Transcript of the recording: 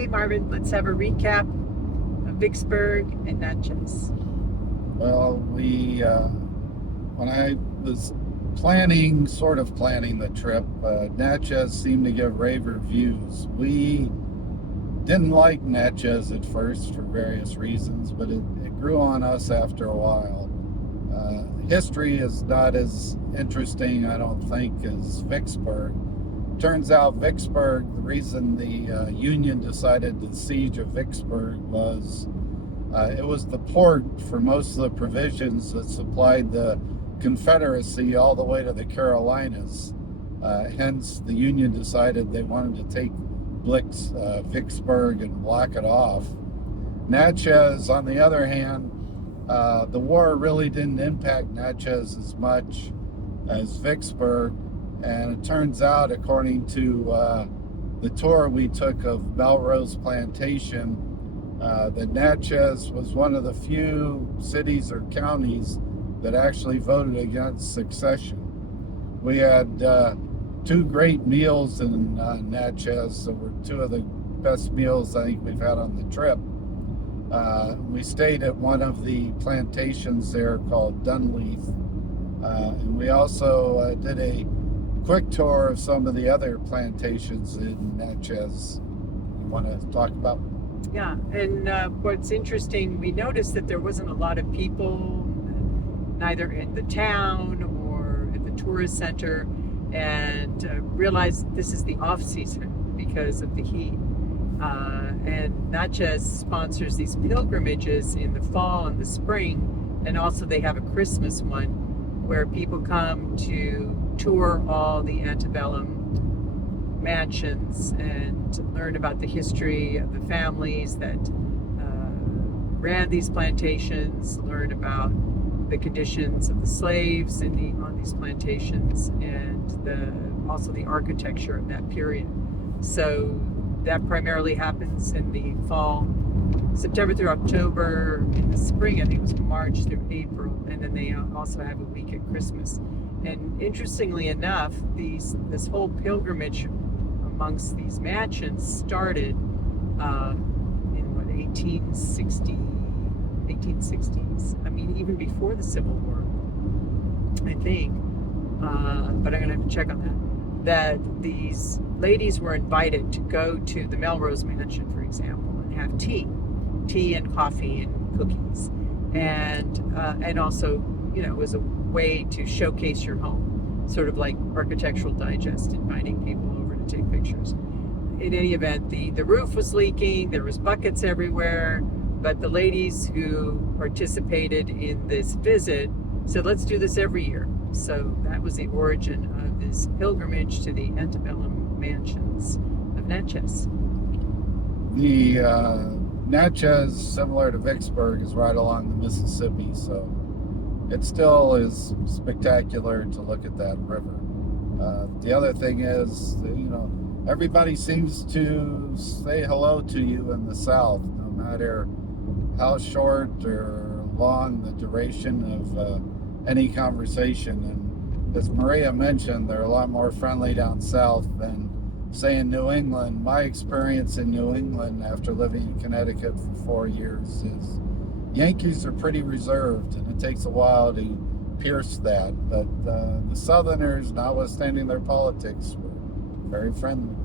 Okay, Marvin, let's have a recap of Vicksburg and Natchez. Well, when I was sort of planning the trip, Natchez seemed to give rave reviews. We didn't like Natchez at first for various reasons, but it grew on us after a while. History is not as interesting, I don't think, as Vicksburg. Turns out Vicksburg, the reason the Union decided the siege of Vicksburg was it was the port for most of the provisions that supplied the Confederacy all the way to the Carolinas. Hence, the Union decided they wanted to take Vicksburg and block it off. Natchez, on the other hand, the war really didn't impact Natchez as much as Vicksburg. And it turns out, according to the tour we took of Melrose Plantation, that Natchez was one of the few cities or counties that actually voted against secession. We had two great meals in Natchez that were two of the best meals I think we've had on the trip. We stayed at one of the plantations there called Dunleith. And we also did a quick tour of some of the other plantations in Natchez. You want to talk about? Yeah, and what's interesting, we noticed that there wasn't a lot of people, neither in the town or at the tourist center, and realized this is the off season because of the heat. And Natchez sponsors these pilgrimages in the fall and the spring, and also they have a Christmas one where people come to tour all the antebellum mansions and learn about the history of the families that ran these plantations, learn about the conditions of the slaves on these plantations, and also the architecture of that period. So that primarily happens in the fall, September through October. In the spring, I think it was March through April, and then they also have a week at Christmas. And interestingly enough, this whole pilgrimage amongst these mansions started in what, 1860s. I mean, even before the Civil War, I think. But I'm going to have to check on that. That these ladies were invited to go to the Melrose Mansion, for example, and have tea and coffee and cookies, and also, it was a way to showcase your home, sort of like Architectural Digest, inviting people over to take pictures. In any event, the roof was leaking, there was buckets everywhere, but the ladies who participated in this visit said, let's do this every year. So that was the origin of this pilgrimage to the antebellum mansions of Natchez. The Natchez, similar to Vicksburg, is right along the Mississippi, so it still is spectacular to look at that river. The other thing is, everybody seems to say hello to you in the South, no matter how short or long the duration of any conversation. And as Maria mentioned, they're a lot more friendly down south than, say, in New England. My experience in New England after living in Connecticut for 4 years is Yankees are pretty reserved, and it takes a while to pierce that. But the Southerners, notwithstanding their politics, were very friendly.